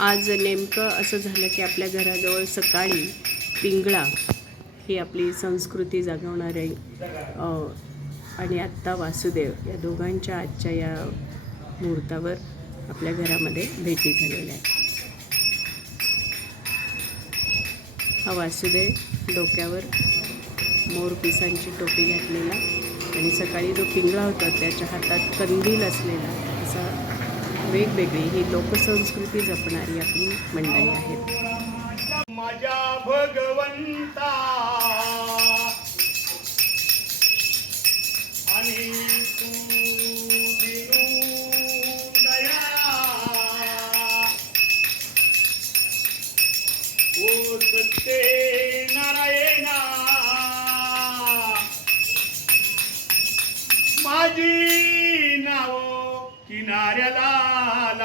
आज नेमकं असं झालं की आपल्या घराजवळ सकाळी पिंगळा ही आपली संस्कृती जागवणारी आणि आत्ता वासुदेव या दोघांच्या आजच्या या मुहूर्तावर आपल्या घरामध्ये भेटी झालेल्या आहेत. हा वासुदेव डोक्यावर मोरपिसांची टोपी घातलेला आणि सकाळी जो पिंगळा होता त्याच्या हातात कंदील असलेला असा वेगवेगळी ही लोकसंस्कृती जपणारी आपली मंडळी आहेत. माझ्या भगवंता. आणि हो नारायणा. माझी किनाऱ्याला आला